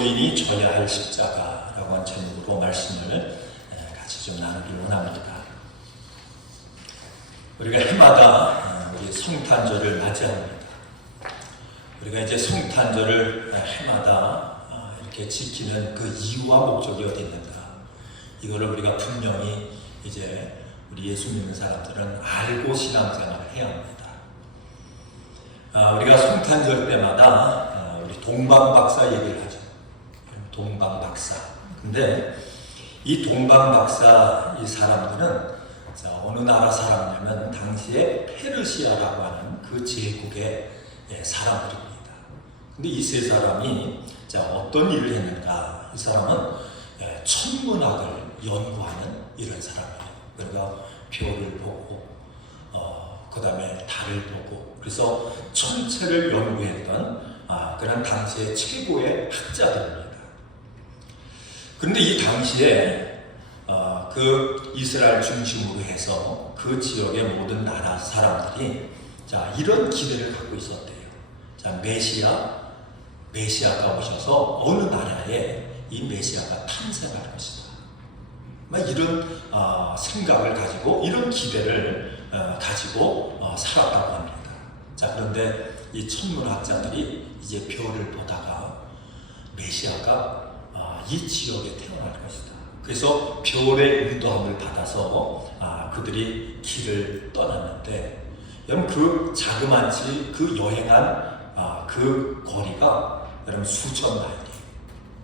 그리스도인이 져야 할 십자가라고 한 제목으로 말씀을 같이 좀 나누길 원합니다. 우리가 해마다 우리 성탄절을 맞이합니다. 우리가 이제 성탄절을 해마다 이렇게 지키는 그 이유와 목적이 어디 있는가? 이거를 우리가 분명히 이제 우리 예수 믿는 사람들은 알고 신앙생활을 해야 합니다. 우리가 성탄절 때마다 우리 동방박사 얘기를 하죠. 동방박사. 근데 이 동방박사 이 사람들은 어느 나라 사람이냐면 당시에 페르시아라고 하는 그 제국의 사람들입니다. 근데 이 세 사람이 어떤 일을 했는가? 이 사람은 천문학을 연구하는 이런 사람이에요. 그러니까 별을 보고 그 다음에 달을 보고 그래서 천체를 연구했던 그런 당시의 최고의 학자들입니다. 그런데 이 당시에 그 이스라엘 중심으로 해서 그 지역의 모든 나라 사람들이 이런 기대를 갖고 있었대요. 메시아가 오셔서 어느 나라에 이 메시아가 탄생할 것이다. 이런 생각을 가지고 이런 기대를 가지고 살았다고 합니다. 그런데 이 천문학자들이 이제 별을 보다가 메시아가 이 지역에 태어날 것이다. 그래서 별의 인도함을 받아서 그들이 길을 떠났는데 여러분 그 자그마치 그 여행한 그 거리가 여러분 수천 마일이에요.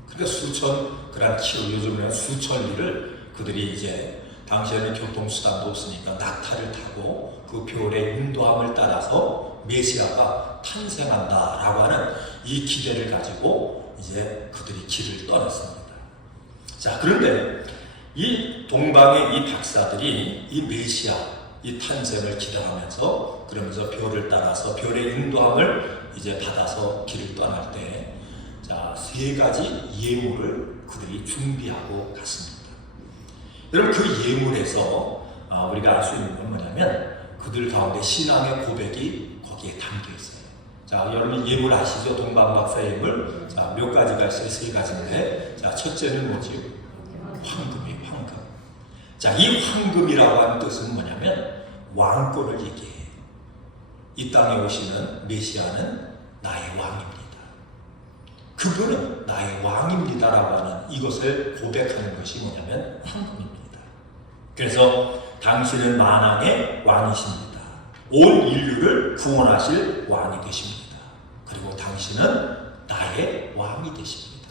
그러니까 수천 그란 요즘에는 수천 리를 그들이 이제 당시에는 교통수단도 없으니까 낙타를 타고 그 별의 인도함을 따라서 메시아가 탄생한다라고 하는 이 기대를 가지고 이제 그들이 길을 떠났습니다. 그런데 이 동방의 이 박사들이 이 메시아 이 탄생을 기대하면서 그러면서 별을 따라서 별의 인도함을 이제 받아서 길을 떠날 때 세 가지 예물을 그들이 준비하고 갔습니다. 여러분 그 예물에서 우리가 알 수 있는 건 뭐냐면 그들 가운데 신앙의 고백이 거기에 담겨 있어요. 여러분 예물 아시죠? 동방박사 예물. 몇 가지가 있어요? 세 가지인데 첫째는 뭐지요? 황금이에요. 황금. 이 황금이라고 하는 뜻은 뭐냐면 왕권을 얘기해요. 이 땅에 오시는 메시아는 나의 왕입니다. 그분은 나의 왕입니다라고 하는 이것을 고백하는 것이 뭐냐면 황금입니다. 그래서 당신은 만왕의 왕이십니다. 온 인류를 구원하실 왕이 되십니다. 그리고 당신은 나의 왕이 되십니다.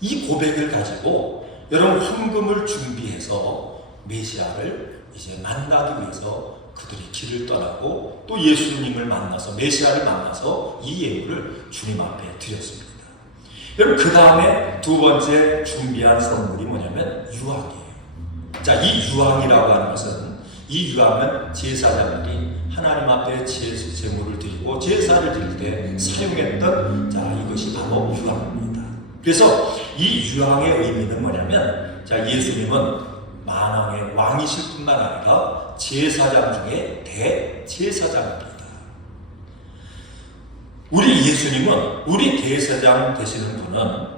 이 고백을 가지고 여러분 황금을 준비해서 메시아를 이제 만나기 위해서 그들이 길을 떠나고 또 예수님을 만나서 메시아를 만나서 이 예물을 주님 앞에 드렸습니다. 여러분 그 다음에 두 번째 준비한 선물이 뭐냐면 유황이에요. 이 유황이라고 하는 것은 이 유황은 제사장들이 하나님 앞에 제물을 드리고 제사를 드릴 때 사용했던 이것이 바로 유황입니다. 그래서 이 유황의 의미는 뭐냐면 예수님은 만왕의 왕이실 뿐만 아니라 제사장 중에 대제사장입니다. 우리 예수님은 우리 대제사장 되시는 분은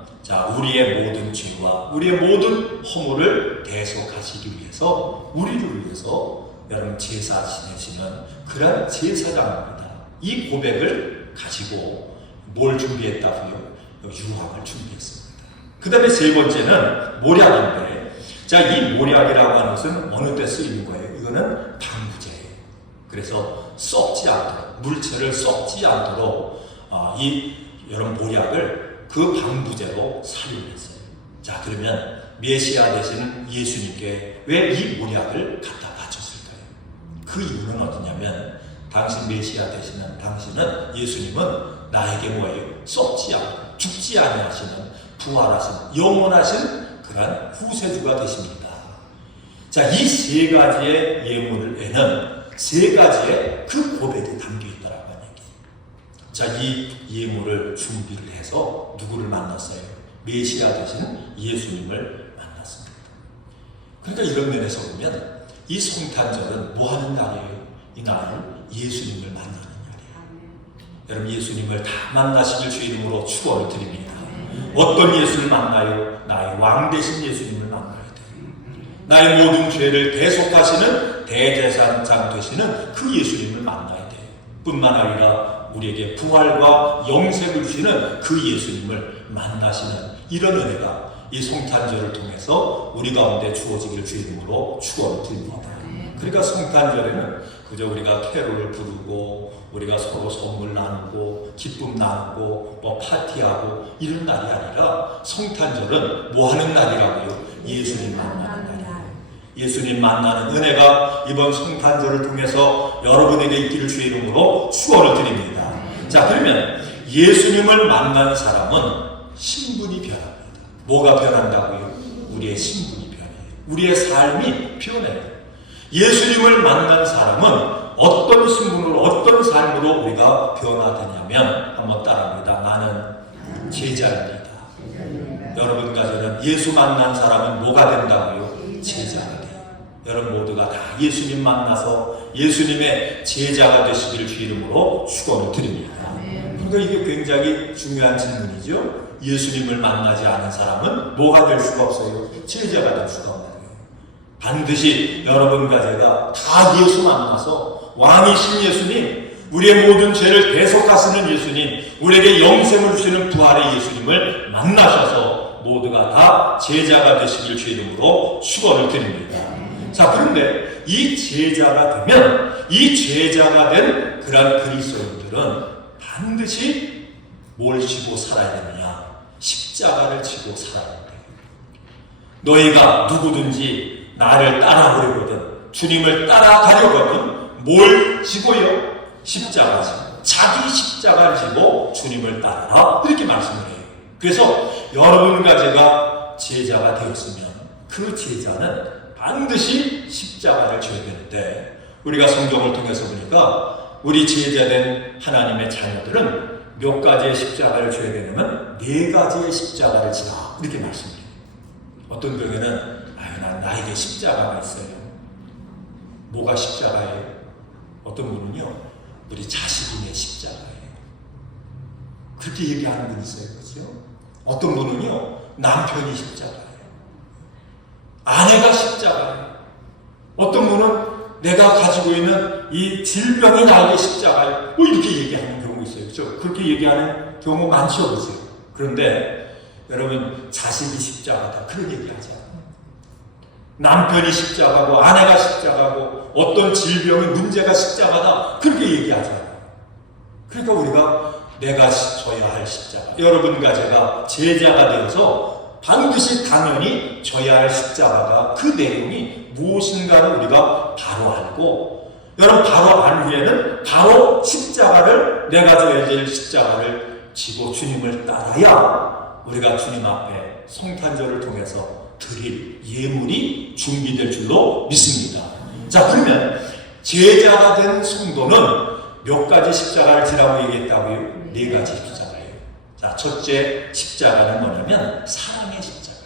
우리의 모든 죄와 우리의 모든 허물을 대속하시기 위해서 우리를 위해서 여러분 제사 지내시는 그런 제사장입니다. 이 고백을 가지고 뭘 준비했다고요? 유황을 준비했습니다. 그 다음에 세 번째는 모략인데 이 모략이라고 하는 것은 어느 때 쓰이는 거예요? 이거는 방부제예요. 그래서 썩지 않도록 물체를 썩지 않도록 이 여러분 모략을 그 방부제로 사용했어요. 그러면 메시아 되시는 예수님께 왜 이 모략을 갖다 바쳤을까요? 그 이유는 어디냐면 당신 메시아 되시는 당신은 예수님은 나에게 뭐예요? 썩지 않고 죽지 아니하시는 부활하신 영원하신 그런 후세주가 되십니다. 이 세 가지의 예물에는 세 가지의 그 고백이 담겨 있다라고 하는 얘기예요. 이 예물을 준비를 해서 누구를 만났어요? 메시아 되신 예수님을 만났습니다. 그러니까 이런 면에서 보면 이 성탄절은 뭐 하는 날이에요? 이 날은 예수님을 만나는 날이에요. 여러분 예수님을 다 만나시길 주 이름으로 축원을 드립니다. 어떤 예수를 만나요? 나의 왕 되신 예수님을 만나야 돼요. 나의 모든 죄를 대속하시는 대제사장 되시는 그 예수님을 만나야 돼요. 뿐만 아니라 우리에게 부활과 영생을 주시는 그 예수님을 만나시는 이런 은혜가 이 성탄절을 통해서 우리 가운데 주어지기를 주 이름으로 축원을 드립니다. 그러니까 성탄절에는 그저 우리가 캐롤을 부르고 우리가 서로 선물 나누고 기쁨 나누고 뭐 파티하고 이런 날이 아니라 성탄절은 뭐 하는 날이라고요? 예수님 만나는 날이에요. 예수님 만나는 은혜가 이번 성탄절을 통해서 여러분에게 있기를 주의 이름으로 축원을 드립니다. 자, 그러면 예수님을 만난 사람은 신분이 변합니다. 뭐가 변한다고요? 우리의 신분이 변해요. 우리의 삶이 변해요. 예수님을 만난 사람은 어떤 신분으로 어떤 삶으로 우리가 변화되냐면 한번 따라합니다. 나는 제자입니다. 여러분과 저는 예수 만난 사람은 뭐가 된다고요? 제자가 돼요. 여러분 모두가 다 예수님 만나서 예수님의 제자가 되시기를 주 이름으로 축원을 드립니다. 그러니까 이게 굉장히 중요한 질문이죠. 예수님을 만나지 않은 사람은 뭐가 될 수가 없어요? 제자가 될 수가 없는 거예요. 반드시 여러분과 제가 다 예수 만나서 왕이신 예수님, 우리의 모든 죄를 대속하시는 예수님, 우리에게 영생을 주시는 부활의 예수님을 만나셔서 모두가 다 제자가 되시길 주 이름으로 축원을 드립니다. 자, 그런데 이 제자가 되면 이 제자가 된 그런 그리스도인들은 반드시 뭘 지고 살아야 되느냐? 십자가를 지고 살아야 돼요. 너희가 누구든지 나를 따라오려거든, 주님을 따라가려거든 뭘 지고요? 십자가 지고, 자기 십자가를 지고 주님을 따라라, 이렇게 말씀을 해요. 그래서 여러분과 제가 제자가 되었으면 그 제자는 반드시 십자가를 져야 되는데, 우리가 성경을 통해서 보니까 우리 제자된 하나님의 자녀들은 몇 가지의 십자가를 져야 되냐면 4가지의 십자가를 지라, 이렇게 말씀드려요. 어떤 경우에는 나에게 십자가가 있어요. 뭐가 십자가예요? 어떤 분은요, 우리 자식이네 십자가예요. 그렇게 얘기하는 분이 있어요. 그렇죠? 어떤 분은요, 남편이 십자가예요. 아내가 십자가예요. 어떤 분은 내가 가지고 있는 이 질병이 나에게 십자가예요. 뭐 이렇게 얘기하는 경우 있어요. 그렇죠? 그렇게 얘기하는 경우 많죠. 보세요. 그런데 여러분, 자식이 십자가다, 그런 얘기하지 않아요. 남편이 십자가고 아내가 십자가고 어떤 질병의 문제가 십자가다, 그렇게 얘기하지 않아요. 그러니까 우리가 내가 져야 할 십자가, 여러분과 제가 제자가 되어서 반드시 당연히 져야 할 십자가가 그 내용이 무엇인가를 우리가 바로 알고, 여러분 바로 알 후에는 바로 십자가를, 내가 져야 될 십자가를 지고 주님을 따라야 우리가 주님 앞에 성탄절을 통해서 드릴 예물이 준비될 줄로 믿습니다. 자, 그러면 제자가 된 성도는 몇 가지 십자가를 지라고 얘기했다고요? 4가지 십자가예요. 자, 첫째 십자가는 뭐냐면 사랑의 십자가예요.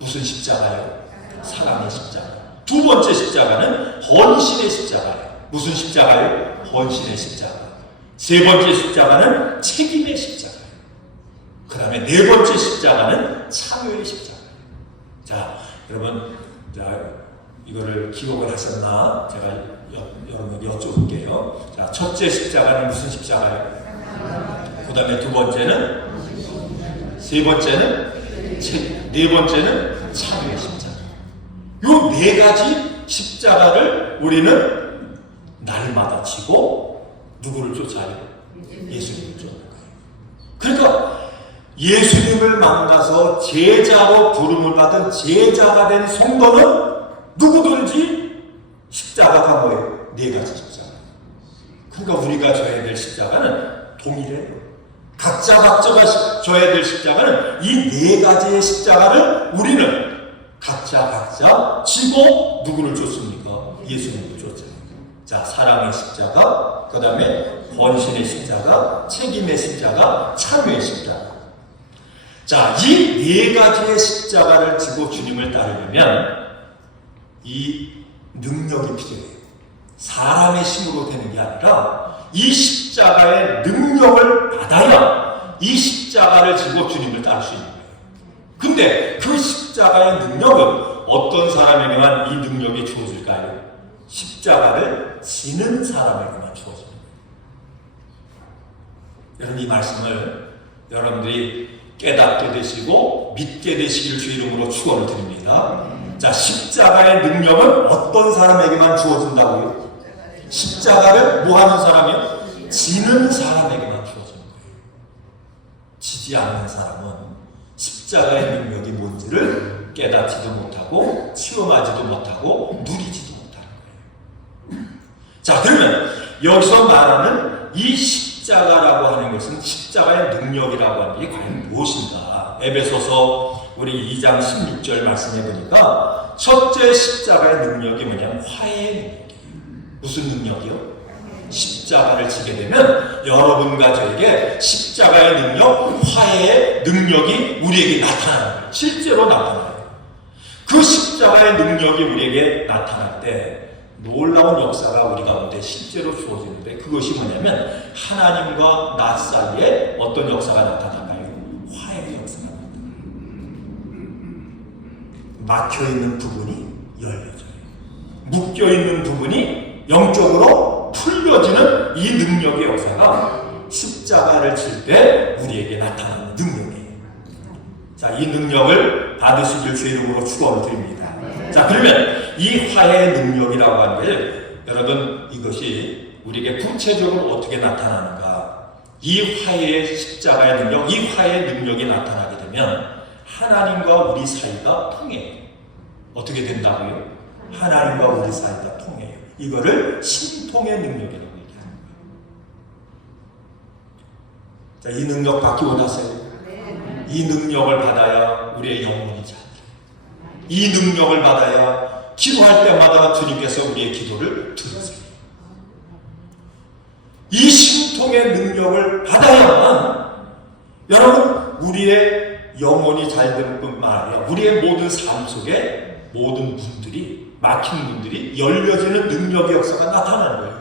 무슨 십자가예요? 사랑의 십자가. 두 번째 십자가는 헌신의 십자가예요. 무슨 십자가예요? 헌신의 십자가. 세 번째 십자가는 책임의 십자가예요. 그 다음에 4번째 십자가는 참여의 십자가예요. 자, 여러분, 이거를 기억을 하셨나? 제가 여러분에게 여쭤볼게요. 자, 첫째 십자가는 무슨 십자가예요? 그 다음에 두 번째는, 세 번째는 책, 4번째는 참여의 십자가. 요 4가지 십자가를 우리는 날마다 지고 누구를 쫓아요? 예수님을 쫓는 거예요. 그러니까 예수님을 만나서 제자로 부름을 받은 제자가 된 성도는 누구든지 십자가가 뭐예요? 4가지 십자가. 그러니까 우리가 져야 될 십자가는 동일해요. 각자가 져야 될 십자가는 이 4가지의 십자가를 우리는 각자 지고 누구를 쫓습니까? 예수님을 쫓아요. 자, 사랑의 십자가, 그 다음에 헌신의 십자가, 책임의 십자가, 참여의 십자가. 자, 이 4가지의 십자가를 지고 주님을 따르려면 이 능력이 필요해요. 사람의 힘으로 되는 게 아니라 이 십자가의 능력을 받아야 이 십자가 십자가를 지고 주님을 따를 수 있는 거예요. 근데 그 십자가의 능력은 어떤 사람에게만 이 능력이 주어질까요? 십자가를 지는 사람에게만 주어집니다. 여러분, 이 말씀을 여러분들이 깨닫게 되시고 믿게 되시길 주 이름으로 축원을 드립니다. 자, 십자가의 능력은 어떤 사람에게만 주어진다고요? 십자가를 뭐 하는 사람이요? 지는 사람에게만 주어지는 거예요. 지지 않는 사람은 십자가의 능력이 뭔지를 깨닫지도 못하고 체험하지도 못하고 누리지도 못하는 거예요. 자, 그러면 여기서 말하는 이 십자가라고 하는 것은 십자가의 능력이라고 하는 게 과연 무엇인가? 에베소서 우리 2장 16절 말씀해 보니까 첫째 십자가의 능력이 뭐냐면 화해의 능력이에요. 무슨 능력이요? 십자가를 지게 되면 여러분과 저에게 십자가의 능력, 화해의 능력이 우리에게 나타나는 거예요. 실제로 나타나요. 그 십자가의 능력이 우리에게 나타날 때 놀라운 역사가 우리 가운데 실제로 주어지는데, 그것이 뭐냐면 하나님과 나 사이에 어떤 역사가 나타나나요? 화해의 역사가 나타나요. 막혀있는 부분이 열려져요. 묶여있는 부분이 영적으로 풀려지는 이 능력의 역사가 십자가를 질 때 우리에게 나타나는 능력이에요. 자, 이 능력을 받으시길 주 이름으로 축원을 드립니다. 자, 그러면 이 화해의 능력이라고 하는 게, 여러분, 이것이 우리에게 구체적으로 어떻게 나타나는가? 이 화해의 십자가의 능력, 이 화해의 능력이 나타나게 되면 하나님과 우리 사이가 통해요. 어떻게 된다고요? 하나님과 우리 사이가 통해요. 이거를 신통의 능력이라고 얘기하는 거예요. 자, 이 능력 받기 원하세요? 이 능력을 받아야 우리의 영혼이 잘 돼요. 이 능력을 받아야 기도할 때마다 주님께서 우리의 기도를 들으세요. 이 신통의 능력을 받아야만 여러분, 우리의 영혼이 잘 되는 뿐만 아니라 우리의 모든 삶 속에 모든 문들이, 막힌 문들이 열려지는 능력의 역사가 나타나는 거예요.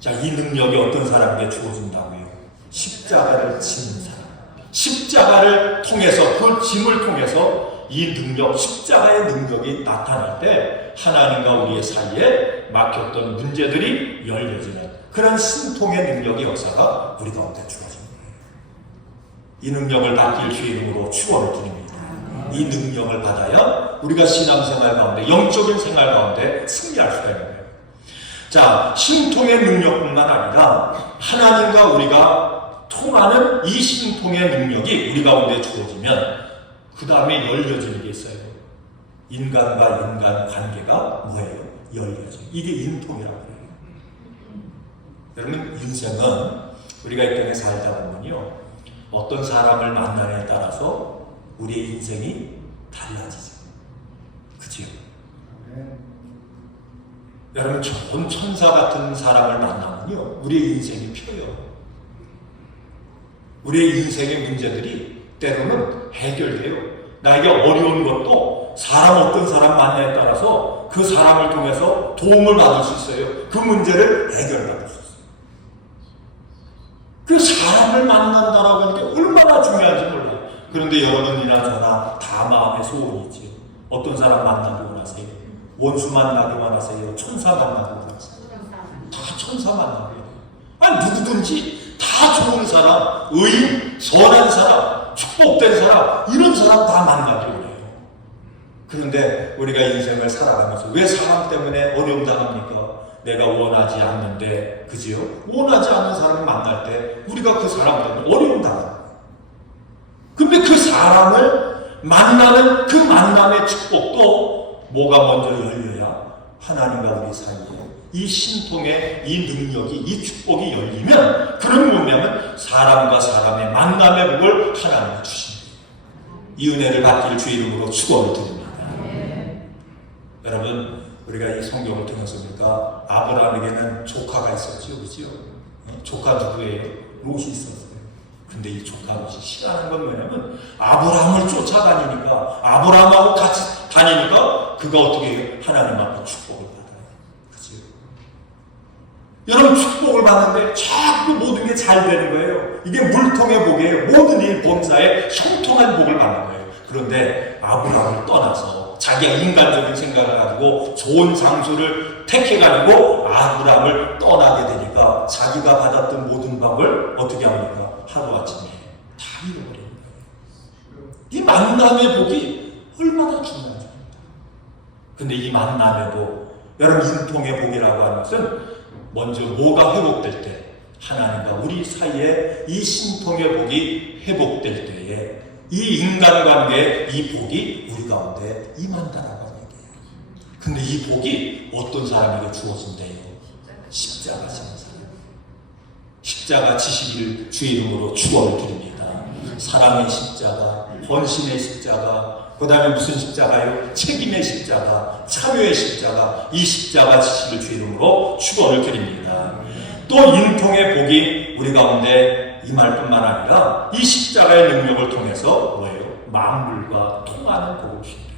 자, 이 능력이 어떤 사람에게 주어진다고요? 십자가를 지는 사람. 십자가를 통해서, 그 짐을 통해서 이 능력, 십자가의 능력이 나타날 때 하나님과 우리의 사이에 막혔던 문제들이 열려지는 그런 신통의 능력의 역사가 우리 가운데 주어집니다. 이 능력을 받길 주 이름으로 축원을 드립니다. 이 능력을 받아야 우리가 신앙생활 가운데, 영적인 생활 가운데 승리할 수가 있는 거예요. 자, 신통의 능력뿐만 아니라 하나님과 우리가 통하는 이 신통의 능력이 우리 가운데 주어지면 그 다음에 열려지는 게 있어요. 인간과 인간 관계가 뭐예요? 열려져요. 이게 인통이라고 해요. 여러분, 인생은 우리가 이 땅에 살다 보면요, 어떤 사람을 만나냐에 따라서 우리의 인생이 달라지죠. 그치요? 여러분, 좋은 천사 같은 사람을 만나면요, 우리의 인생이 펴요. 우리의 인생의 문제들이 때로는 해결돼요. 나에게 어려운 것도 어떤 사람 만나에 따라서 그 사람을 통해서 도움을 받을 수 있어요. 그 문제를 해결받을 수 있어요. 그 사람을 만난다라고 하는 게 얼마나 중요한지 몰라요. 그런데 여러분이나 저나 다 마음의 소원이 있지요. 어떤 사람 만나기 원하세요? 원수 만나기 원하세요? 천사 만나기 원하세요? 다 천사 만나기 원해요. 아니, 누구든지 다 좋은 사람, 의인, 선한 사람, 축복된 사람, 이런 사람 다 만나기 원해요. 그런데 우리가 인생을 살아가면서 왜 사람 때문에 어려움 당합니까? 내가 원하지 않는데, 그지요? 원하지 않는 사람을 만날 때 우리가 그 사람 때문에 어려움 당합니다. 근데 그 사람을 만나는 그 만남의 축복도 뭐가 먼저 열려야 하나님과 우리 사이에 이 신통의 이 능력이, 이 축복이 열리면, 그런 뭐냐면 사람과 사람의 만남의 복을 하나님이 주십니다. 이 은혜를 받기를 주의 이름으로 축원을 드립니다. 여러분, 우리가 이 성경을 통해서 보니까 아브라함에게는 조카가 있었죠, 그죠? 조카 누구예요? 롯이 있었어요. 근데 이 조카 롯이 싫어하는 건 뭐냐면 아브라함을 쫓아다니니까, 아브라함하고 같이 다니니까 그가 어떻게 해요? 하나님 앞에 축복을 받아요. 그죠? 여러분, 축복을 받는데 자꾸 모든 게 잘 되는 거예요. 이게 물통의 복이에요. 모든 일 범사에 형통한 복을 받는 거예요. 그런데 아브라함을 떠나서 자기가 인간적인 생각을 가지고 좋은 장소를 택해가지고 아브라함을 떠나게 되니까 자기가 받았던 모든 복을 어떻게 합니까? 하루아침에 다 잃어버리는 거예요. 이 만남의 복이 얼마나 중요한지. 근데 이 만남의 복, 여러분 인통의 복이라고 하는 것은 먼저 뭐가 회복될 때, 하나님과 우리 사이에 이 신통의 복이 회복될 때에 이 인간관계의 이 복이 우리 가운데 임한다라고 하는 얘기예요. 근데 이 복이 어떤 사람에게 주어진대요? 십자가 지는 사람. 십자가 지시기를 주의 이름으로 축원을 드립니다. 사랑의 십자가, 헌신의 십자가, 그 다음에 무슨 십자가요? 책임의 십자가, 참여의 십자가, 이 십자가 지시를 주의 이름으로 축원을 드립니다. 또 인통의 복이 우리 가운데 임할 뿐만 아니라 이 십자가의 능력을 통해서 뭐예요? 만물과 통하는 복을 주신대요.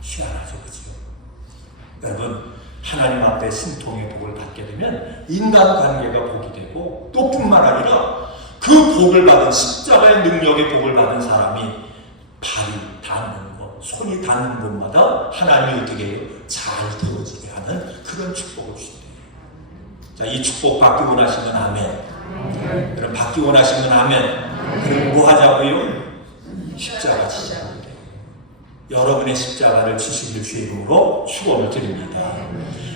희한하죠, 그죠? 여러분, 하나님 앞에 신통의 복을 받게 되면 인간관계가 복이 되고 또 뿐만 아니라 그 복을 받은 십자가의 능력의 복을 받은 사람이 발이 닿는 것, 손이 닿는 곳마다 하나님이 어떻게 해요? 잘 되어지게 하는 그런 축복을 주신대요. 자, 이 축복 받기 원하시면 아멘. 그럼 받기 원하시면 아멘. 그럼 뭐 하자고요? 십자가 지시하면 돼요. 여러분의 십자가를 지시길 주의 이름으로 축원을 드립니다.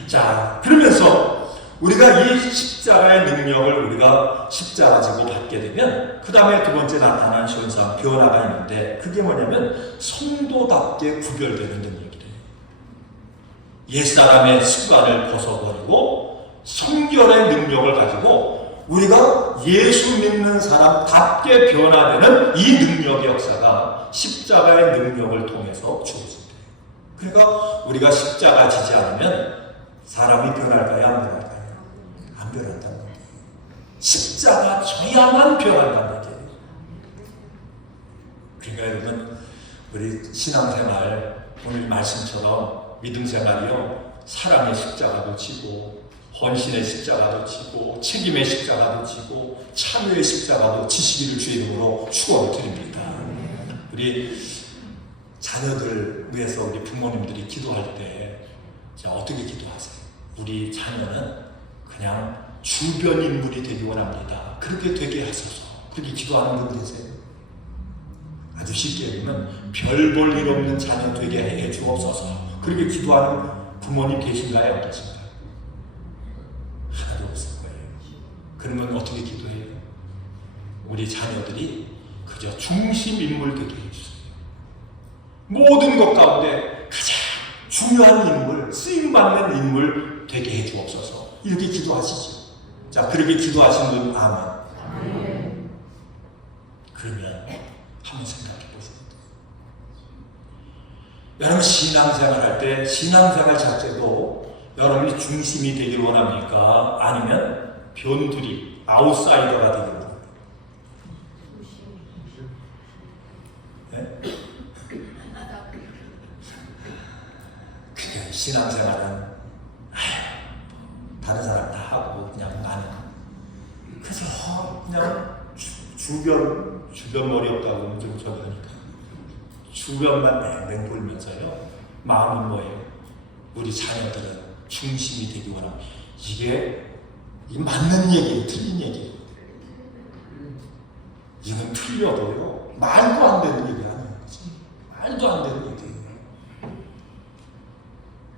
자, 그러면서 우리가 이 십자가의 능력을 우리가 십자가 지고 받게 되면 그 다음에 두 번째 나타나는 현상, 변화가 있는데 그게 뭐냐면 성도답게 구별되는 능력이래요. 옛사람의 습관을 벗어버리고 성결의 능력을 가지고 우리가 예수 믿는 사람답게 변화되는 이 능력의 역사가 십자가의 능력을 통해서 주어진대요. 그러니까 우리가 십자가 지지 않으면 사람이 변할까요? 안 변할까요? 안 변한다는 거예요. 십자가 져야만 변한다는 거예요. 그러니까 여러분, 우리 신앙생활 오늘 말씀처럼 믿음생활이요, 사랑의 십자가도 지고 헌신의 십자가도 지고 책임의 십자가도 지고 참여의 십자가도 지시기를 주의 이름으로 축원을 드립니다. 우리 자녀들 위해서 우리 부모님들이 기도할 때 어떻게 기도하세요? 우리 자녀는 그냥 주변 인물이 되기 원합니다. 그렇게 되게 하소서. 그렇게 기도하는 분 계세요? 아주 쉽게 얘기하면 별 볼 일 없는 자녀 되게 해 주옵소서. 그렇게 기도하는 부모님 계신가요? 안 계신가요? 하나도 없을 거예요. 그러면 어떻게 기도해요? 우리 자녀들이 그저 중심 인물 되게 해주세요. 모든 것 가운데 가장 중요한 인물, 쓰임받는 인물 되게 해주옵소서. 이렇게 기도하시죠. 자, 그렇게 기도하시는 분 아멘. 그러면 한번 생각해 보세요. 여러분, 신앙생활 할 때 신앙생활 자체도 여러분이 중심이 되길 원합니까? 아니면 변두리, 아웃사이더가 되길 원합니까? 네? 그게 신앙생활은 다른 사람 다 하고 그냥 나는 그래서 그냥 주변 머리 없다고 좀 저러니까 주변만 뱅뱅 돌면서요. 마음은 뭐예요? 우리 자녀들은 중심이 되기 원합니다. 이게 맞는 얘기예요? 틀린 얘기예요? 이건 틀려도요, 말도 안 되는 얘기 하는 거지. 말도 안 되는 얘기예요.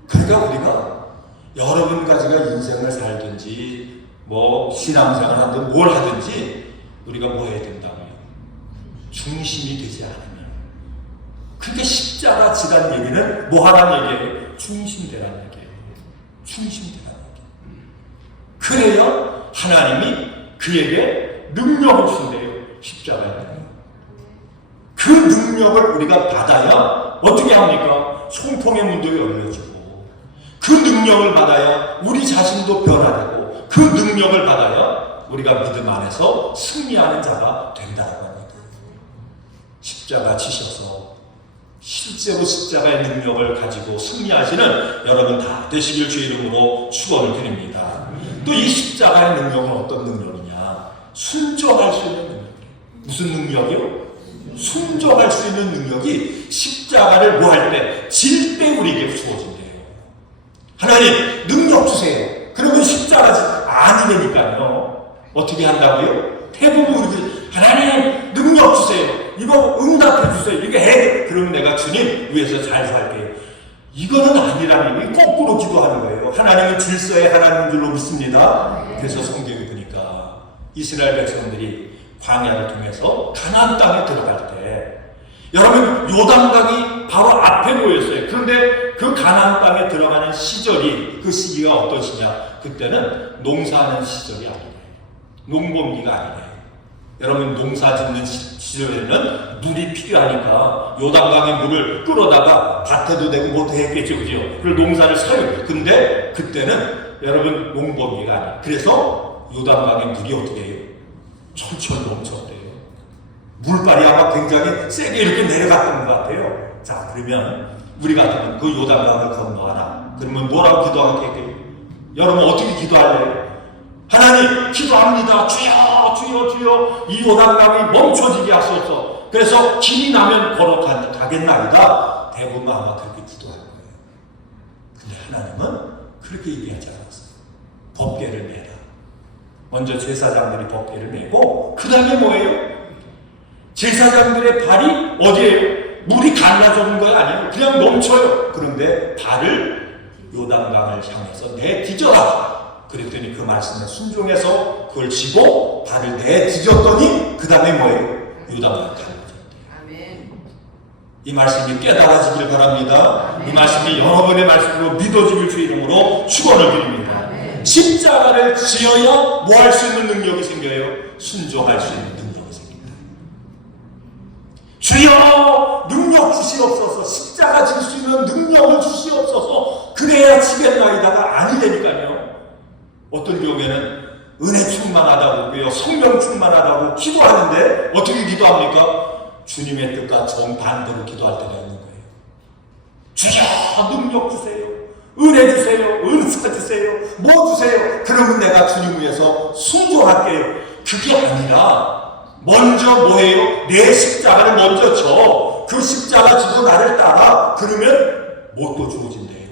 그러니까 우리가 여러분 가지가 인생을 살든지 뭐 신앙생활 하든 뭘 하든지 우리가 뭐 해야 된다고요? 중심이 되지 않으면. 그게 십자가 지란 얘기는 뭐 하라는 얘기예요? 중심되라는 얘기예요. 중심되라는 얘기예요. 그래야 하나님이 그에게 능력을 주신대요. 십자가에. 그 능력을 우리가 받아야 어떻게 합니까? 성통의 문도 열려지고, 그 능력을 받아야 우리 자신도 변화되고, 그 능력을 받아야 우리가 믿음 안에서 승리하는 자가 된다고 합니다. 십자가 지셔서 실제로 십자가의 능력을 가지고 승리하시는 여러분 다 되시길 주의 이름으로 축원을 드립니다. 또 이 십자가의 능력은 어떤 능력이냐? 순종할 수 있는 능력. 무슨 능력이요? 순종할 수 있는 능력이 십자가를 뭐 할 때? 질 때 우리에게 주어진대요. 하나님 능력 주세요. 그러면 십자가 아니니까요. 어떻게 한다고요? 대부분 우리들이 하나님 능력 주세요. 이거 응답해 주세요. 이거 해. 그러면 내가 주님 위해서 잘 살게요. 이거는 아니라는 게 거꾸로 기도하는 거예요. 하나님은 질서의 하나님인 줄로 믿습니다. 그래서 성경에 보니까 이스라엘 백성들이 광야를 통해서 가나안 땅에 들어갈 때 여러분 요단강이 바로 앞에 보였어요. 그런데 그 가나안 땅에 들어가는 시절이 그 시기가 어떤 시냐? 그때는 농사하는 시절이 아니에요. 농번기가 아니에요. 여러분 농사 짓는 시절에는 물이 필요하니까 요단강의 물을 끌어다가 밭에도 내고 뭐도 했겠죠, 그죠? 그리고 농사를 사요. 근데 그때는 여러분 농번기가 아니에요. 그래서 요단강의 물이 어떻게 해요? 철철 넘쳤대요. 물발이 아마 굉장히 세게 이렇게 내려갔던 것 같아요. 자, 그러면 우리 같으면 그 요단강을 건너가라. 그러면 뭐라고 기도하겠어요? 여러분 어떻게 기도할래요? 하나님 기도합니다. 주여 주여 주여 이 요단강이 멈춰지게 하소서. 그래서 힘이 나면 걸어가겠나이다. 대부분 아마 그렇게 기도할 거예요. 근데 하나님은 그렇게 얘기하지 않았어요. 법궤를 내라. 먼저 제사장들이 법궤를 메고 그 다음에 뭐예요? 제사장들의 발이 어디에요? 물이 갈라져온 거 아니에요. 그냥 넘쳐요. 그런데 발을 요단강을 향해서 내디뎌라. 그랬더니 그 말씀에 순종해서 그걸 쥐고 발을 내디뎠더니 그 다음에 뭐예요? 요단강을 갈라졌대요. 이 말씀이 깨달아지길 바랍니다. 이 말씀이 여러분의 말씀으로 믿어지길 주 이름으로 축원을 드립니다. 십자가를 지어야 뭐 할 수 있는 능력이 생겨요? 순종할 수 있는 능력이 생깁니다. 주여 능력 주시옵소서. 십자가 질 수 있는 능력을 주시옵소서. 그래야 지겠나이다가 아니되니까요. 어떤 경우에는 은혜 충만하다고 성령 충만하다고 기도하는데 어떻게 기도합니까? 주님의 뜻과 정반대로 기도할 때가 있는 거예요. 주여 능력 주세요. 은혜 주세요. 은사 주세요. 뭐 주세요. 그러면 내가 주님 위해서 순종할게요. 그게 아니라 먼저 뭐예요? 내 십자가를 먼저 져. 그 십자가 지고 나를 따라. 그러면 뭣도 주어진대요.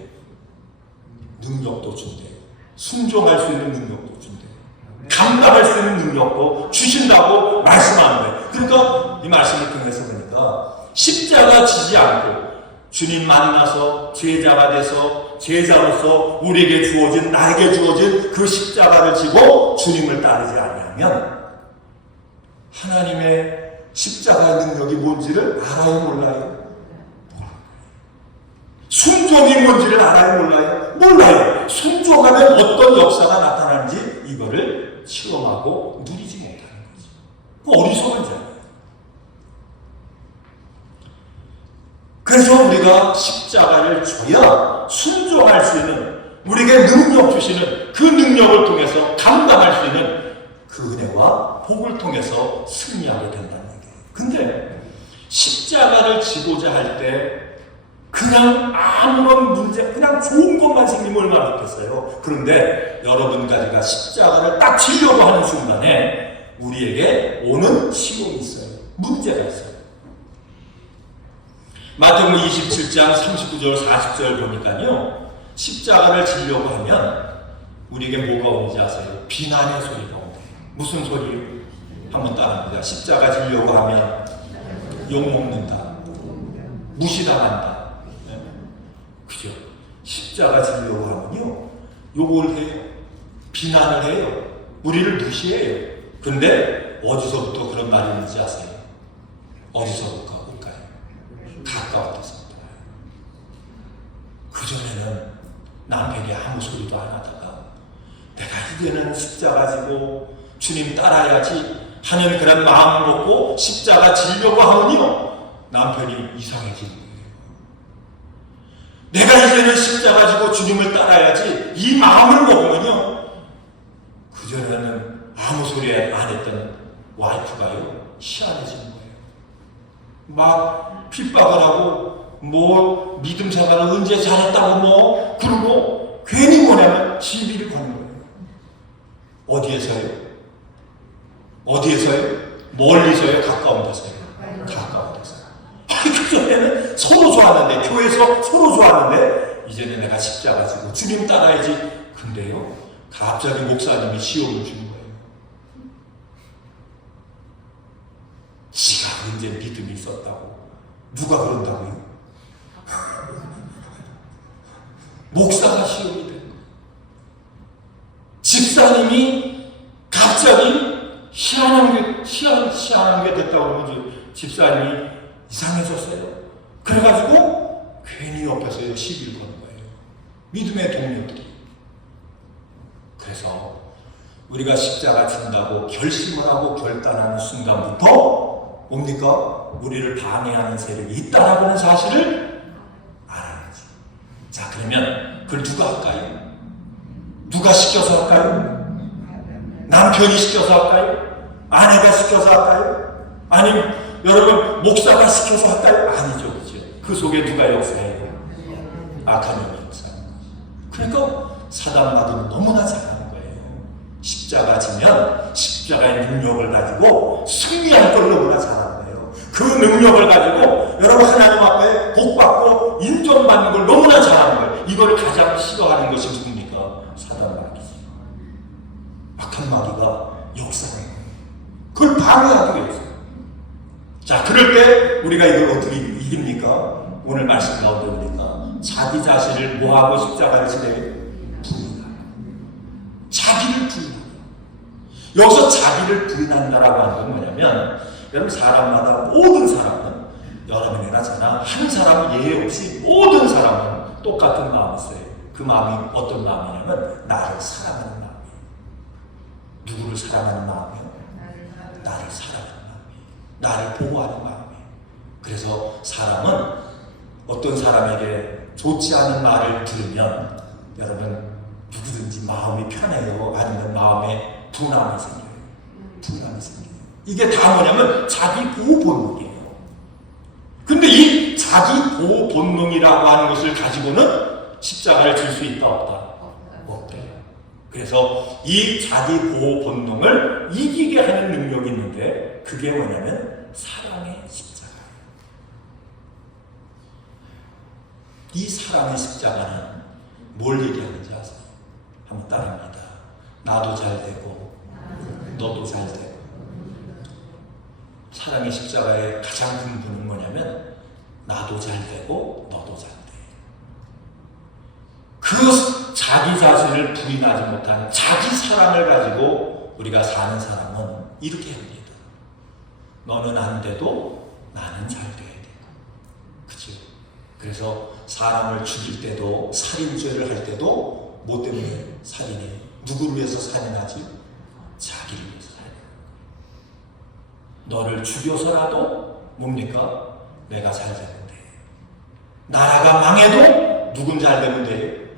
능력도 준대요. 순종할 수 있는 능력도 준대요. 감당할 수 있는 능력도 주신다고 말씀하는 거예요. 그러니까 이 말씀을 통해서 보니까 십자가 지지 않고 주님 만나서 제자가 돼서 제자로서 우리에게 주어진 나에게 주어진 그 십자가를 지고 주님을 따르지 아니하면 하나님의 십자가의 능력이 뭔지를 알아요 몰라요? 순종이 뭔지를 알아요 몰라요? 몰라요. 순종하면 어떤 역사가 나타나는지 이거를 체험하고 누리지 못하는 거죠. 그 어리석은 자예요. 그래서 우리가 십자가를 줘야 순종할 수 있는 우리에게 능력 주시는 그 능력을 통해서 감당할 수 있는 그 은혜와 복을 통해서 승리하게 된다는 얘기예요. 근데 십자가를 지고자 할 때 그냥 아무런 문제, 그냥 좋은 것만 생기면 얼마나 좋겠어요. 그런데 여러분 가지가 십자가를 딱 지려고 하는 순간에 우리에게 오는 시험이 있어요. 문제가 있어요. 마태복음 27장 39절 40절 보니까요. 십자가를 지려고 하면 우리에게 뭐가 오는지 아세요? 비난의 소리가 온대요. 무슨 소리요? 한번 따라합니다. 십자가 지려고 하면 욕먹는다. 무시당한다. 그죠? 십자가 지려고 하면요. 욕을 해요. 비난을 해요. 우리를 무시해요. 근데 어디서부터 그런 말이 있는지 아세요? 어디서부터 올까요? 가까웠서부터. 그전에는 남편이 아무 소리도 안 하다가 내가 이제는 십자가 지고 주님 따라야지 하는 그런 마음을 먹고 십자가 지려고 하면요. 남편이 이상해지는 거예요. 내가 이제는 십자가 지고 주님을 따라야지 이 마음을 먹으면요. 그전에는 아무 소리 안 했던 와이프가요. 희한해지는 거예요. 막 핍박을 하고 뭐 믿음 생활을 언제 잘했다고 뭐 그러고 괜히 뭐냐면 시비를 거는 거예요. 어디에서요? 어디에서요? 멀리서요? 가까운 데서요? 가까운 데서요. 그전에는 서로 좋았는데, 교회에서 서로 좋았는데, 이제는 내가 십자가 지고 주님 따라야지. 근데요, 갑자기 목사님이 시험을 주는 거예요. 지가 언제 믿음이 있었다고. 누가 그런다고요? 목사가 시험이 된 거예요. 집사님이 갑자기 희한한 게 됐다고 그러면 집사님이 이상해졌어요. 그래가지고 괜히 옆에서 시비를 거는 거예요. 믿음의 동료들이. 그래서 우리가 십자가 진다고 결심을 하고 결단하는 순간부터 뭡니까? 우리를 방해하는 세력이 있다라고 하는 사실을 알아야지. 자, 그러면 그걸 누가 할까요? 누가 시켜서 할까요? 남편이 시켜서 할까요? 아내가 시켜서 할까요? 아니면 여러분 목사가 시켜서 할까요? 아니죠, 그죠? 그 속에 누가 역사해요? 악한 영이 역사하는 거죠. 그러니까 사단마귀는 너무나 잘하는 거예요. 십자가 지면 십자가의 능력을 가지고 승리할 걸 너무나 잘하는 거예요. 그 능력을 가지고 여러분 하나님 앞에 복받고 인정받는 걸 너무나 잘하는 거예요. 이걸 가장 싫어하는 것이 누굽니까? 사단마귀죠. 악한 마귀가 역사하는 거예요. 그걸 방해하기 위해서. 자, 그럴 때 우리가 이걸 어떻게 이깁니까? 오늘 말씀 가운데 보니까 자기 자신을 뭐하고 십자가를 지내요? 부인하고. 자기를 부인하고. 여기서 자기를 부인한다라고 하는 건 뭐냐면, 여러분 사람마다 모든 사람은, 여러분이나 저나 한 사람 예외 없이 모든 사람은 똑같은 마음이 있어요. 그 마음이 어떤 마음이냐면 나를 사랑하는 마음이에요. 누구를 사랑하는 마음이에요? 나를 사랑하는 마음이에요. 나를 보호하는 마음이에요. 그래서 사람은 어떤 사람에게 좋지 않은 말을 들으면 여러분 누구든지 마음이 편해요. 아니면 마음에 분함이 생겨요. 분함이 생겨요. 이게 다 뭐냐면 자기 보호 본능이에요. 근데 이 자기 보호 본능이라고 하는 것을 가지고는 십자가를 질 수 있다 없다? 없대요. 그래서 이 자기 보호 본능을 이기게 하는 능력이 있는데 그게 뭐냐면 사랑의 십자가예요. 이 사랑의 십자가는 뭘 얘기하는지 아세요? 한번 따라합니다. 나도 잘 되고 너도 잘 되고. 사랑의 십자가의 가장 근본은 뭐냐면 나도 잘 되고 너도 잘 돼. 그 자기 자신을 부인하지 못한 자기 사랑을 가지고 우리가 사는 사람은 이렇게 합니다. 너는 안 돼도 나는 잘 돼야 되고. 그죠? 그래서 사람을 죽일 때도 살인죄를 할 때도 뭐 때문에 살인해요? 누구를 위해서 살인하지? 자기를 위해서 살인해요. 너를 죽여서라도 뭡니까? 내가 잘 되면 돼. 나라가 망해도 누군 잘 되면 돼요?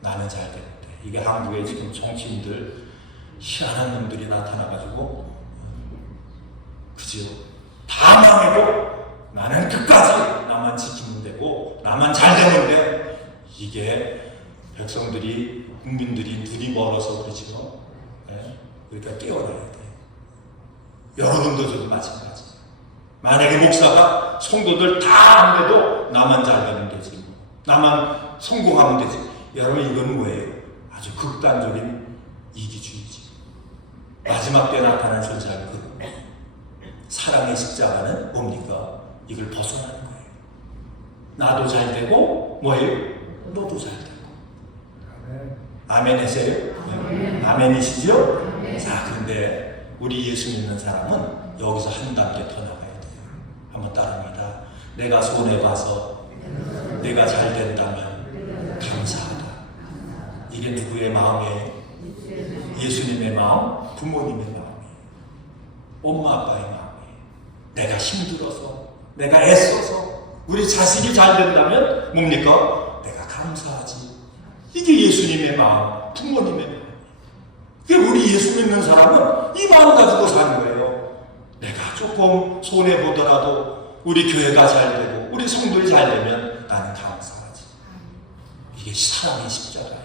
나는 잘 되면 돼. 이게 한국에 지금 정치인들 희한한 놈들이 나타나가지고 그죠? 다 망해도 나는 끝까지 나만 지키면 되고 나만 잘 되면 돼. 이게 백성들이 국민들이 눈이 멀어서 그러지요. 네? 그러니까 깨어나야 돼. 여러분도 저도 마찬가지. 만약에 목사가 성도들 다 안 돼도 나만 잘 되면 되지. 나만 성공하면 되지. 여러분 이건 뭐예요? 아주 극단적인 이기주의지. 마지막 때 나타난 현상이 그 사랑의 십자가는 뭡니까? 이걸 벗어나는 거예요. 나도 잘 되고 뭐예요? 너도 잘 되고. 아멘이세요? 아멘이시죠? 자, 그런데 우리 예수 믿는 사람은 여기서 한 단계 더 나가야 돼요. 한번 따라합니다. 내가 손해봐서 내가 잘 된다면 감사하다. 이게 누구의 마음이에요? 예수님의 마음, 부모님의 마음이에요. 엄마 아빠의 마음이에요. 내가 힘들어서, 내가 애써서 우리 자식이 잘 된다면 뭡니까? 내가 감사하지. 이게 예수님의 마음, 부모님의 마음. 이게 우리 예수 믿는 사람은 이 마음 가지고 사는 거예요. 내가 조금 손해보더라도 우리 교회가 잘 되고 우리 성도들이 잘 되면 나는 감사하지. 이게 사랑의 십자가예요.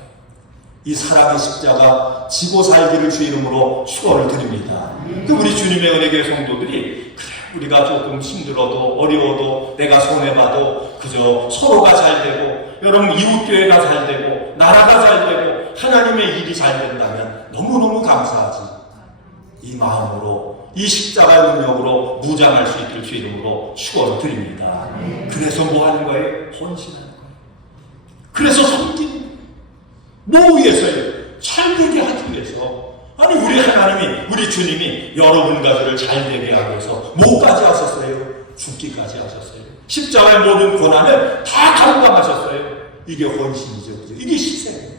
이 사랑의 십자가 지고 살기를 주 이름으로 축원을 드립니다. 우리 주님의 은혜교회 성도들이 그래, 우리가 조금 힘들어도 어려워도 내가 손해봐도 그저 서로가 잘 되고 여러분 이웃교회가 잘 되고 나라가 잘 되고 하나님의 일이 잘 된다면 너무너무 감사하지. 이 마음으로 이 십자가의 능력으로 무장할 수 있길 주 이름으로 축원을 드립니다. 그래서 뭐 하는 거예요? 헌신하는 거예요. 그래서 섬기는 뭐 위해서요? 잘 되게 하기 위해서. 아니 우리 하나님이 우리 주님이 여러분과 저를 잘 되게 하기 위해서 뭐까지 하셨어요? 죽기까지 하셨어요. 십자가의 모든 고난을 다 감당하셨어요. 이게 헌신이죠. 이게 희생이에요.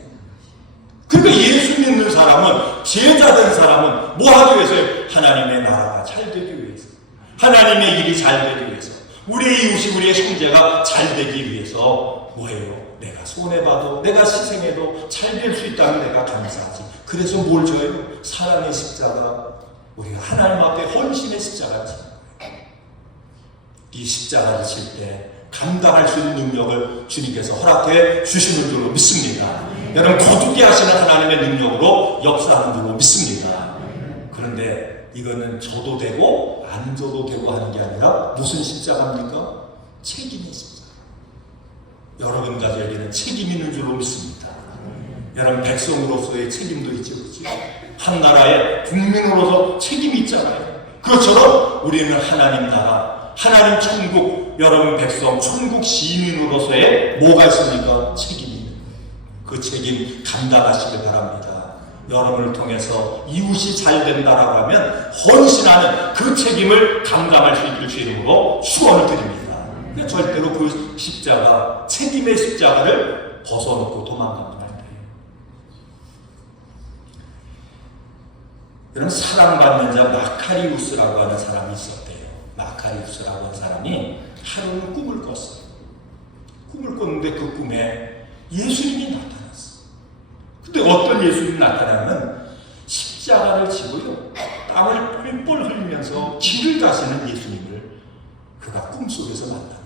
그러니까 예수 믿는 사람은 제자 된 사람은 뭐 하기 위해서요? 하나님의 나라가 잘 되기 위해서, 하나님의 일이 잘 되기 위해서, 우리의 이웃이 우리의 형제가 잘 되기 위해서 뭐예요? 내가 손해봐도 내가 희생해도 잘 될 수 있다면 내가 감사하지. 그래서 뭘 줘요? 사랑의 십자가, 우리가 하나님 앞에 헌신의 십자가를 지. 이 십자가를 칠 때 감당할 수 있는 능력을 주님께서 허락해 주시는 줄로 믿습니다. 여러분 거두게 하시는 하나님의 능력으로 역사하는 줄로 믿습니다. 그런데 이거는 줘도 되고 안 줘도 되고 하는 게 아니라 무슨 십자가입니까? 책임의 십자가. 여러분과 저에게는 책임이 있는 줄로 믿습니다. 여러분 백성으로서의 책임도 있죠. 한 나라의 국민으로서 책임이 있잖아요. 그것처럼 우리는 하나님 나라, 하나님 천국, 여러분 백성, 천국 시민으로서의 뭐가 있습니까? 책임이 있는 거예요. 그 책임 감당하시길 바랍니다. 여러분을 통해서 이웃이 잘 된다라고 하면 헌신하는 그 책임을 감당할 수 있길 주 이름으로 축원을 드립니다. 절대로 그 십자가, 책임의 십자가를 벗어놓고 도망가면 안 돼요. 여러분 사랑받는 자 마카리우스라고 하는 사람이 있었대요. 마카리우스라고 하는 사람이 하루는 꿈을 꿨어요. 꿈을 꿨는데 그 꿈에 예수님이 나타났어요. 근데 어떤 예수님이 나타나면 십자가를 지고요, 땀을 뻘뻘 흘리면서 길을 가시는 예수님을 그가 꿈속에서 만난 거예요.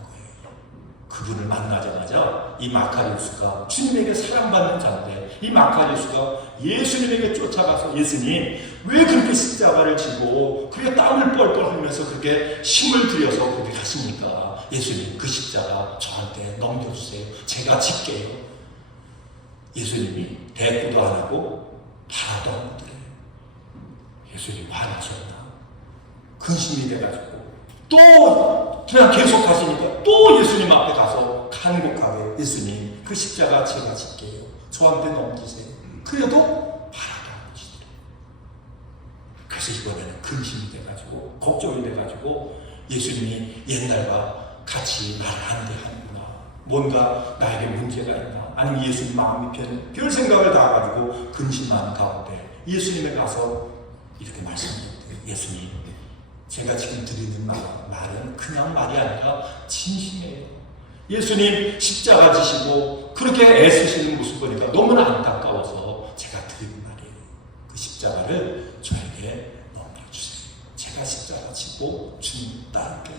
그분을 만나자마자 이 마카리우스가 주님에게 사랑받는 자인데 이 마카리우스가 예수님에게 쫓아가서 예수님 왜 그렇게 십자가를 지고 그렇게 땀을 뻘뻘 흘리면서 그렇게 힘을 들여서 그렇게 가십니까? 예수님 그 십자가 저한테 넘겨주세요. 제가 질게요. 예수님이 대꾸도 안 하고 바라도 안 보더래요. 예수님 화나셨나? 근심이 돼가지고 또 그냥 계속 가시니까 또 예수님 앞에 가서 간곡하게 예수님 그 십자가 제가 질게요. 저한테 넘기세요. 그래도 바라도 안 보시더래요. 그래서 이번에는 근심이 돼가지고 걱정이 돼가지고 예수님이 옛날과 같이 말 안 돼 하는구나. 뭔가 나에게 문제가 있나. 아니면 예수님 마음이 별 생각을 다 가지고 근심하는 가운데 예수님에 가서 이렇게 말씀드렸대요. 예수님 제가 지금 드리는 말은 그냥 말이 아니라 진심이에요. 예수님 십자가 지시고 그렇게 애쓰시는 모습 보니까 너무나 안타까워서 제가 드리는 말이에요. 그 십자가를 저에게 넘겨주세요. 제가 십자가 지고 주님 따를게요.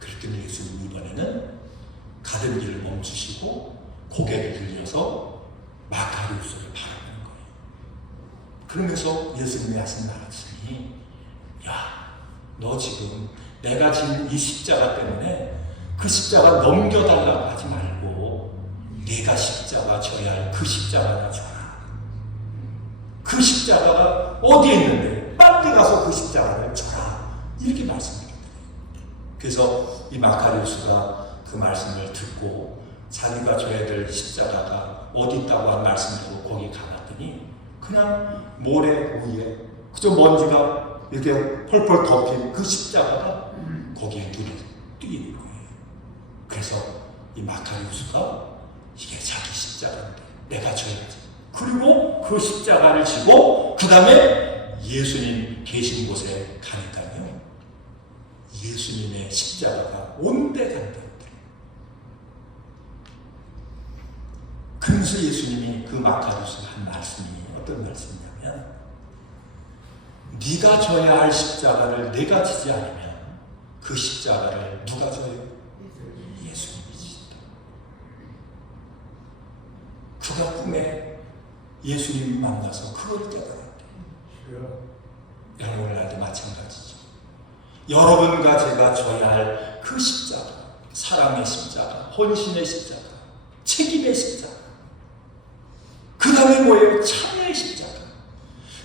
그랬더니 예수님 이번에는 가던 길을 멈추시고 고개를 들려서 마카리우스를 바라보는 거예요. 그러면서 예수님이 하신 말씀이 야, 너 지금 내가 지금 이 십자가 때문에 그 십자가 넘겨달라고 하지 말고 네가 십자가 져야 할 그 십자가나 줘라. 그 십자가가 어디에 있는데 빨리 가서 그 십자가를 줘라. 이렇게 말씀드렸어요. 그래서 이 마카리우스가 그 말씀을 듣고 자기가 줘야 될 십자가가 어디 있다고 한 말씀을 듣고 거기 가봤더니 그냥 모래 위에 그저 먼지가 이렇게 펄펄 덮인 그 십자가가 거기에 눈에 띄는 거예요. 그래서 이 마카리우스가 이게 자기 십자가인데 내가 져야지. 그리고 그 십자가를 지고 그 다음에 예수님 계신 곳에 가니까요. 예수님의 십자가가 온데 간데. 그래서 예수님이 그 마카리우스가 한 말씀이 어떤 말씀이냐면 네가 져야 할 십자가를 내가 지지 않으면 그 십자가를 누가 져요? 예수님이 지신다. 그가 꿈에 예수님 만나서 그걸 깨달았대. 여러분 오늘날도 마찬가지죠. 여러분과 제가 져야 할 그 십자가, 사랑의 십자가, 헌신의 십자가, 책임의 십자가, 그 다음에 뭐예요? 참여의 십자가.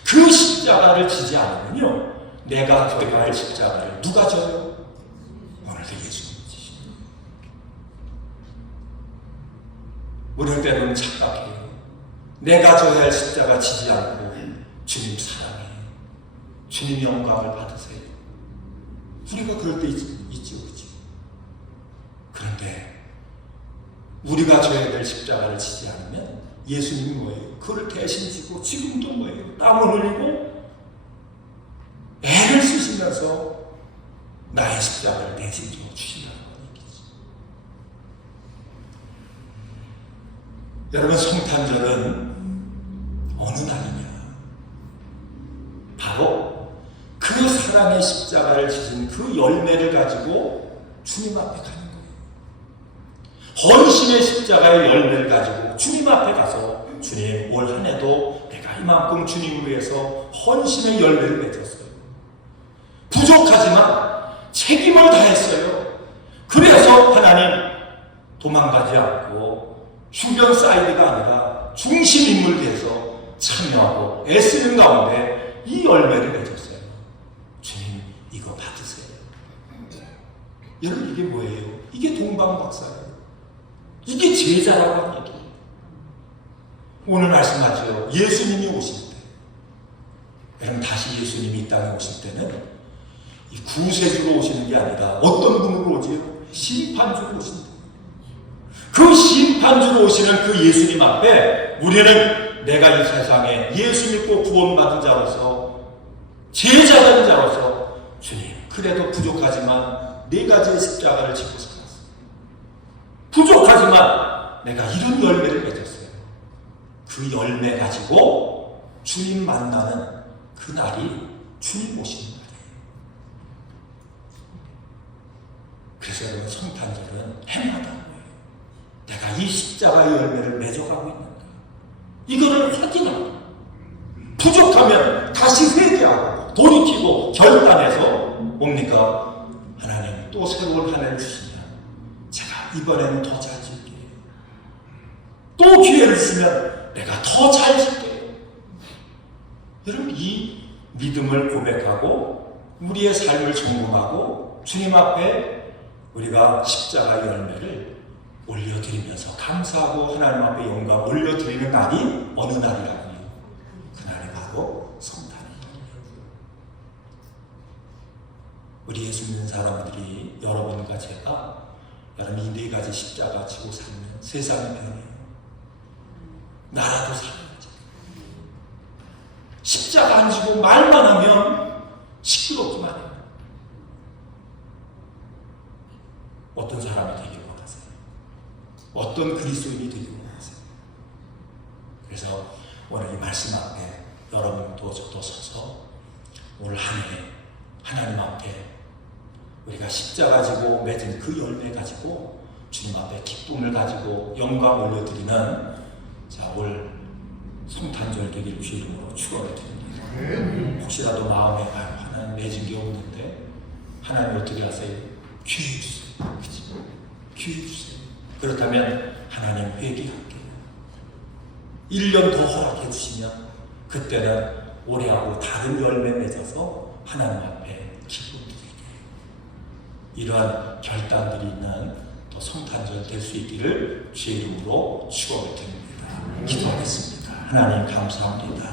그 십자가를 지지 않으면요, 내가 져야 할 십자가를 누가 져요? 오늘도 예수님이 지십니다. 우리는 때로는 착각해요. 내가 져야 할 십자가 지지 않고 주님 사랑해, 주님 영광을 받으세요. 우리가 그럴 때 있죠, 그렇죠? 그런데 우리가 져야 될 십자가를 지지 않으면 예수님이 뭐예요? 그를 대신 지고 지금도 뭐예요? 땀을 흘리고 애를 쓰시면서 나의 십자가를 대신 지고 주신다는 얘기죠. 여러분, 성탄절은 어느 날이냐? 바로 그 사랑의 십자가를 지신 그 열매를 가지고 주님 앞에 가는 거예요. 헌신의 십자가의 열매를 가지고 주님 앞에 가서, 주님, 올 한 해도 내가 이만큼 주님을 위해서 헌신의 열매를 맺었어요. 부족하지만 책임을 다했어요. 그래서 하나님 도망가지 않고 주변 사이드가 아니라 중심 인물 돼서 참여하고 애쓰는 가운데 이 열매를 맺었어요. 주님, 이거 받으세요. 여러분, 이게 뭐예요? 이게 동방박사예요. 이게 제자라고 하는 얘기예요. 오늘 말씀하죠. 예수님이 오실 때, 여러분, 다시 예수님이 이 땅에 오실 때는 이 구세주로 오시는 게 아니라 어떤 분으로 오지요? 심판주로 오신다. 그 심판주로 오시는 그 예수님 앞에 우리는 내가 이 세상에 예수 믿고 구원받은 자로서, 제자된 자로서, 주님, 그래도 부족하지만 네 가지의 십자가를 지고 살았어. 부족하지만 내가 이런 열매를 맺었어요. 그 열매 가지고 주님 만나는 그 날이 주님 오시는 날이에요. 그래서 여러분, 성탄절은 해마다 내가 이 십자가의 열매를 맺어가고 있는가, 이거를 확인하고, 부족하면 다시 회개하고 돌이키고 결단해서 뭡니까? 하나님 또 새로운 한 해를 주시면 제가 이번에는 더 잘 질게요. 또 기회를 주시면 내가 더 잘 질게요. 여러분, 이 믿음을 고백하고 우리의 삶을 점검하고 주님 앞에 우리가 십자가 열매를 올려드리면서 감사하고 하나님 앞에 영광 올려드리는 날이 어느 날이라고요? 그날이 바로 성탄입니다. 우리 예수 믿는 사람들이, 여러분과 제가 여러분 이 네 가지 십자가 지고 살면 세상이 변해요. 나라도 살아야죠. 십자가 안 지고 말만 하면 시끄럽기만 해요. 어떤 사람이 되길 원하세요? 어떤 그리스도인이 되길 원하세요? 그래서 오늘 이 말씀 앞에 여러분도 저도 서서 올 한 해 하나님 앞에 우리가 십자가 지고 맺은 그 열매 가지고 주님 앞에 기쁨을 가지고 영광 올려드리는, 자, 올 성탄절 되기를 주 이름으로 축원을 드립니다. 혹시라도 마음에 하나님 맺은 게 없는데 하나님 어떻게 하세요? 기회 주세요. 그렇죠? 기회 주세요. 그렇다면 하나님 회개할게요. 1년 더 허락해 주시면 그때는 올해하고 다른 열매 맺어서 하나님 앞에 기쁨 드릴게요. 이러한 결단들이 있는 또 성탄절 될 수 있기를 주의 이름으로 축원을 드립니다. 기도하겠습니다. 하나님 감사합니다.